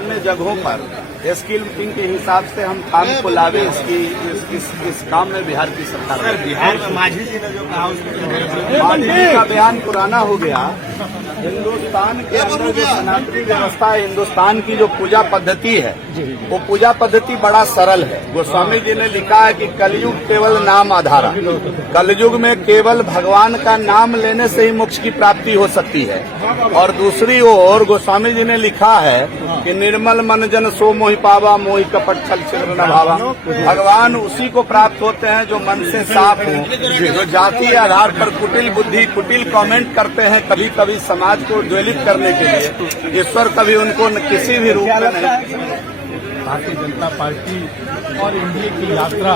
अन्य जगहों पर स्किल मीटिंग के हिसाब से हम काम को लावे इस काम में बिहार की सरकार। बिहार में माझी जी ने जो कहा उसको माझी जी का बयान पुराना हो गया। हिंदुस्तान के अंदर जो सनातनी व्यवस्था है, हिंदुस्तान की जो पूजा पद्धति है, वो पूजा पद्धति बड़ा सरल है। गोस्वामी जी ने लिखा है कि कलयुग केवल नाम आधारा, कलयुग में केवल भगवान का नाम लेने से ही मोक्ष की प्राप्ति हो सकती है। और दूसरी ओर गोस्वामी जी ने लिखा है कि निर्मल मन जन सो मोहि पावा, मोहि कपट छल छिद्र न भावा। भगवान उसी को प्राप्त होते हैं जो मन से साफ हो, जो जाति आधार पर कुटिल बुद्धि कुटिल कमेंट करते हैं कभी कभी समाज को ज्वलित करने के लिए, ईश्वर कभी उनको किसी भी रूप में नहीं। भारतीय जनता पार्टी और एनडीए की यात्रा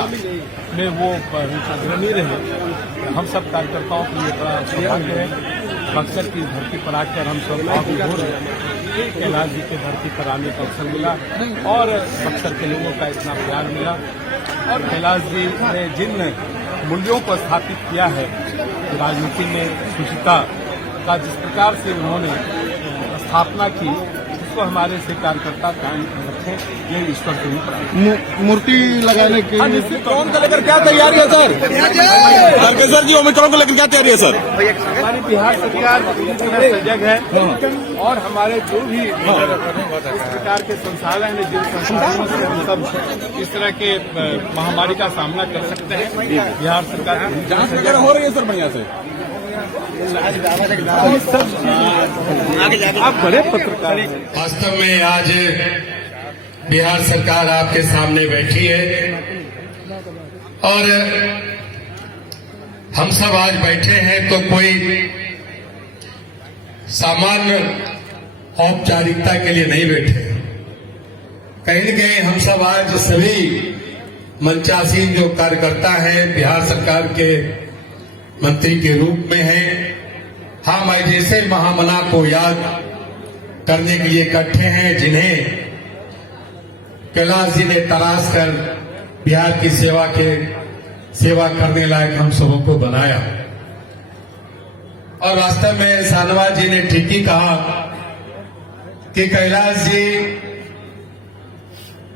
में वो अग्रणी रहे। हम सब कार्यकर्ताओं के लिए बड़ा सौभाग्य है। बक्सर की धरती पर आकर हम सब हो रहे हैं। कैलाश जी की धरती पर आने का अवसर मिला और बक्सर के लोगों का इतना प्यार मिला। और कैलाश जी ने जिन मूल्यों को स्थापित किया है, राजनीति में शुचिता का जिस प्रकार से उन्होंने स्थापना की, उसको हमारे से कार्यकर्ता कायम रखें, ये ईश्वर के ऊपर। मूर्ति लगाने के ओमिक्रॉन को लेकर क्या तैयारी है सर? सर जी, ओमिक्रॉन को लेकर क्या तैयारी है सर? हमारी बिहार सरकार पूरी तरह सजग है और हमारे जो भी इस प्रकार के संसाधन है, जिन संसाधनों से हम सब इस तरह के महामारी का सामना कर सकते हैं, बिहार सरकार जांच वगैरह हो रही है सर बढ़िया से? आप बड़े पत्रकार हैं। वास्तव में आज बिहार सरकार आपके सामने बैठी है और हम सब आज बैठे हैं तो कोई सामान्य औपचारिकता के लिए नहीं बैठे। कहीं न कहीं हम सब आज सभी मंचासीन जो कार्यकर्ता हैं, बिहार सरकार के मंत्री के रूप में हैं, हम ऐसे महामना को याद करने के लिए इकट्ठे हैं जिन्हें कैलाश जी ने तराश कर बिहार की सेवा करने लायक हम सबों को बनाया। और वास्तव में शाहनवाज जी ने ठीक ही कहा कि कैलाश जी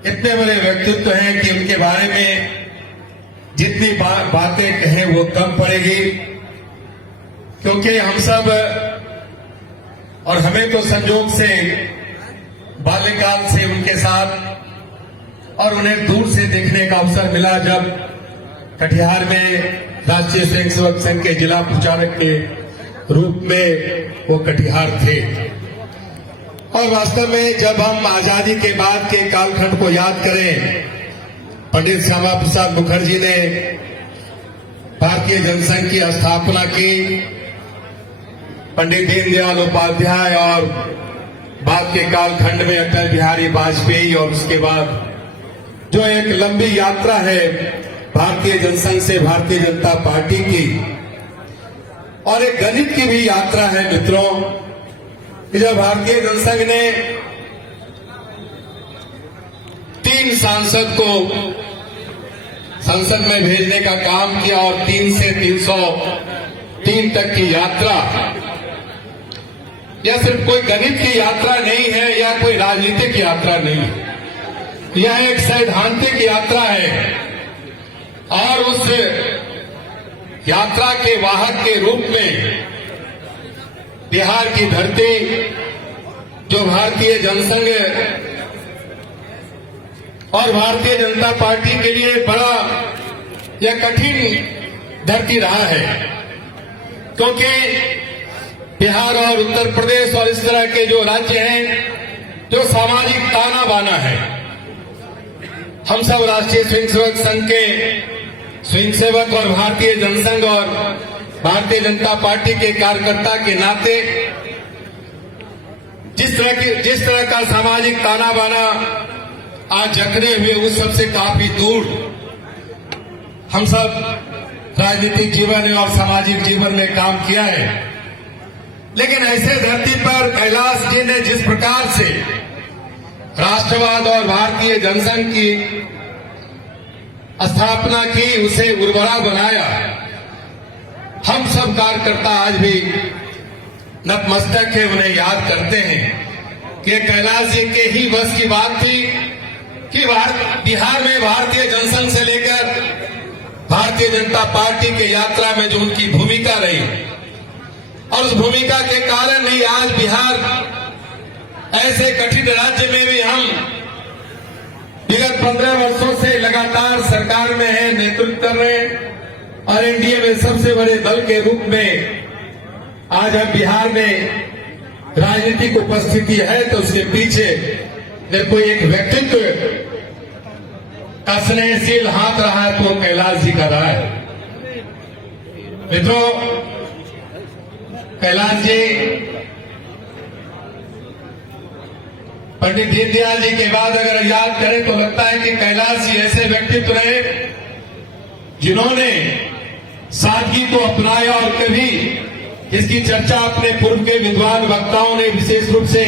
इतने बड़े व्यक्तित्व हैं कि उनके बारे में जितनी बातें कहें वो कम पड़ेगी, क्योंकि हम सब और हमें तो संयोग से बाल्यकाल से उनके साथ और उन्हें दूर से देखने का अवसर मिला जब कटिहार में राष्ट्रीय स्वयंसेवक संघ के जिला प्रचारक के रूप में वो कटिहार थे। और वास्तव में जब हम आजादी के बाद के कालखंड को याद करें, पंडित श्यामा प्रसाद मुखर्जी ने भारतीय जनसंघ की स्थापना की, पंडित दीनदयाल उपाध्याय और बाद के कालखंड में अटल बिहारी वाजपेयी, और उसके बाद जो एक लंबी यात्रा है भारतीय जनसंघ से भारतीय जनता पार्टी की, और एक गणित की भी यात्रा है मित्रों, कि जब भारतीय जनसंघ ने 3 सांसद को संसद में भेजने का काम किया और 3 से 303 तक की यात्रा, यह सिर्फ कोई गणित की यात्रा नहीं है या कोई राजनीतिक यात्रा नहीं है, यह एक सैद्धांतिक यात्रा है। और उस यात्रा के वाहक के रूप में बिहार की धरती, जो भारतीय जनसंघ और भारतीय जनता पार्टी के लिए बड़ा यह कठिन धरती रहा है, क्योंकि बिहार और उत्तर प्रदेश और इस तरह के जो राज्य हैं, जो सामाजिक ताना बाना है, हम सब राष्ट्रीय स्वयंसेवक संघ के स्वयंसेवक और भारतीय जनसंघ और भारतीय जनता पार्टी के कार्यकर्ता के नाते जिस तरह का सामाजिक ताना बाना आज जकड़े हुए, उस सबसे काफी दूर हम सब राजनीतिक जीवन और सामाजिक जीवन में काम किया है। लेकिन ऐसे धरती पर कैलाश जी ने जिस प्रकार से राष्ट्रवाद और भारतीय जनसंघ की स्थापना की, उसे उर्वरा बनाया, हम सब कार्यकर्ता आज भी नतमस्तक है, उन्हें याद करते हैं कि कैलाश जी के ही बस की बात थी कि बिहार में भारतीय जनसंघ से लेकर भारतीय जनता पार्टी के यात्रा में जो उनकी भूमिका रही और उस भूमिका के कारण ही आज बिहार ऐसे कठिन राज्य में भी हम विगत 15 वर्षों से लगातार सरकार में है, नेतृत्व कर रहे हैं और एनडीए में सबसे बड़े दल के रूप में आज हम बिहार में राजनीतिक उपस्थिति है। तो उसके पीछे मेरे को एक व्यक्तित्व का स्नेहशील हाथ रहा है तो कैलाश जी का रहा है। मित्रों, कैलाश जी पंडित दीनदयाल जी के बाद अगर याद करें तो लगता है कि कैलाश जी ऐसे व्यक्तित्व रहे जिन्होंने सादगी को अपनाया और कभी इसकी चर्चा अपने पूर्व के विद्वान वक्ताओं ने विशेष रूप से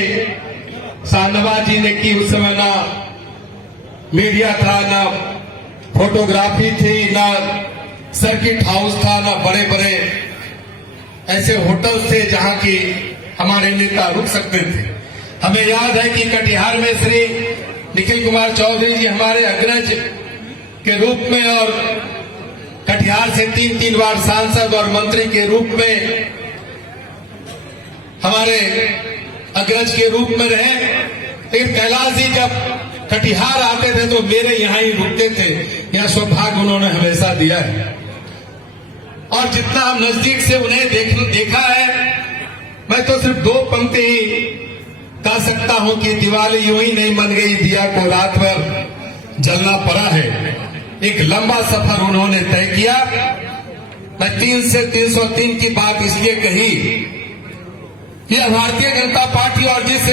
शाहनवाज जी ने की। उस समय ना मीडिया था, ना फोटोग्राफी थी, ना सर्किट हाउस था, ना बड़े बड़े ऐसे होटल थे जहां की हमारे नेता रुक सकते थे। हमें याद है कि कटिहार में श्री निखिल कुमार चौधरी जी हमारे अग्रज के रूप में और कटिहार से 3 बार सांसद और मंत्री के रूप में हमारे अग्रज के रूप में रहे। लेकिन कैलाश जी जब कटिहार आते थे तो मेरे यहां ही रुकते थे। यह सौभाग्य उन्होंने हमेशा दिया है और जितना हम नजदीक से उन्हें देखा है, मैं तो सिर्फ 2 पंक्ति ही कह सकता हूं कि दिवाली यूं ही नहीं मन गई, दिया को रात भर जलना पड़ा है। एक लंबा सफर उन्होंने तय किया। मैं 3 से 303 की बात इसलिए कही, यह भारतीय जनता पार्टी और जिस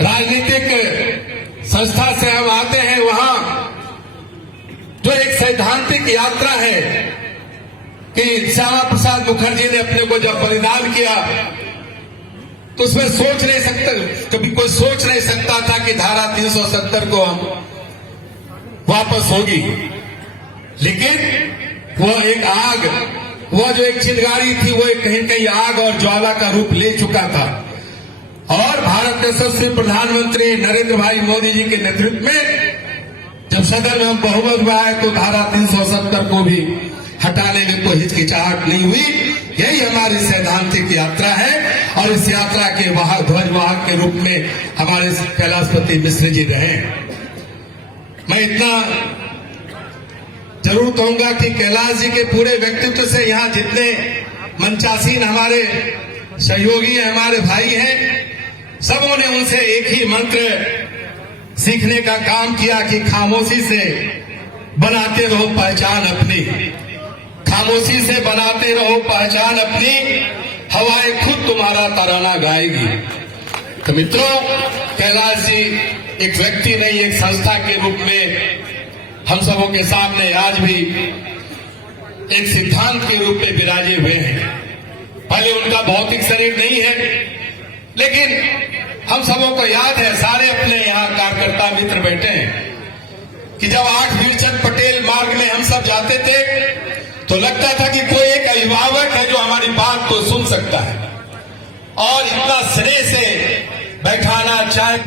राजनीतिक संस्था से हम आते हैं वहां जो एक सैद्धांतिक यात्रा है कि श्यामा प्रसाद मुखर्जी ने अपने को जब बलिदान किया तो उसमें सोच नहीं सकता, कभी कोई सोच नहीं सकता था कि धारा 370 को हम वापस होगी। लेकिन वह एक आग, वह जो एक चिंगारी थी वो कहीं कहीं आग और ज्वाला का रूप ले चुका था और भारत के यशस्वी प्रधानमंत्री नरेंद्र भाई मोदी जी के नेतृत्व में जब सदन में हम बहुमत में आए तो धारा 370 को भी हटाने में कोई हिचकिचाहट नहीं हुई। यही हमारी सैद्धांतिक यात्रा है और इस यात्रा के ध्वजवाहक के रूप में हमारे कैलाशपति मिश्र जी रहे। मैं इतना जरूर कहूंगा कि कैलाश जी के पूरे व्यक्तित्व से यहाँ जितने मंचासीन हमारे सहयोगी हैं, हमारे भाई हैं, सबों ने उनसे एक ही मंत्र सीखने का काम किया कि खामोशी से बनाते रहो पहचान अपनी, खामोशी से बनाते रहो पहचान अपनी, हवाएं खुद तुम्हारा तराना गाएगी। तो मित्रों, कैलाश जी एक व्यक्ति नहीं, एक संस्था के रूप में हम सबों के सामने आज भी एक सिद्धांत के रूप में विराजे हुए हैं। पहले उनका भौतिक शरीर नहीं है, लेकिन हम सबों को याद है, सारे अपने यहाँ कार्यकर्ता मित्र बैठे हैं, कि जब 8 वीरचंद पटेल मार्ग में हम सब जाते थे तो लगता था कि कोई एक अभिभावक है जो हमारी बात को सुन सकता है और इतना स्नेह से बैठाना, चाहे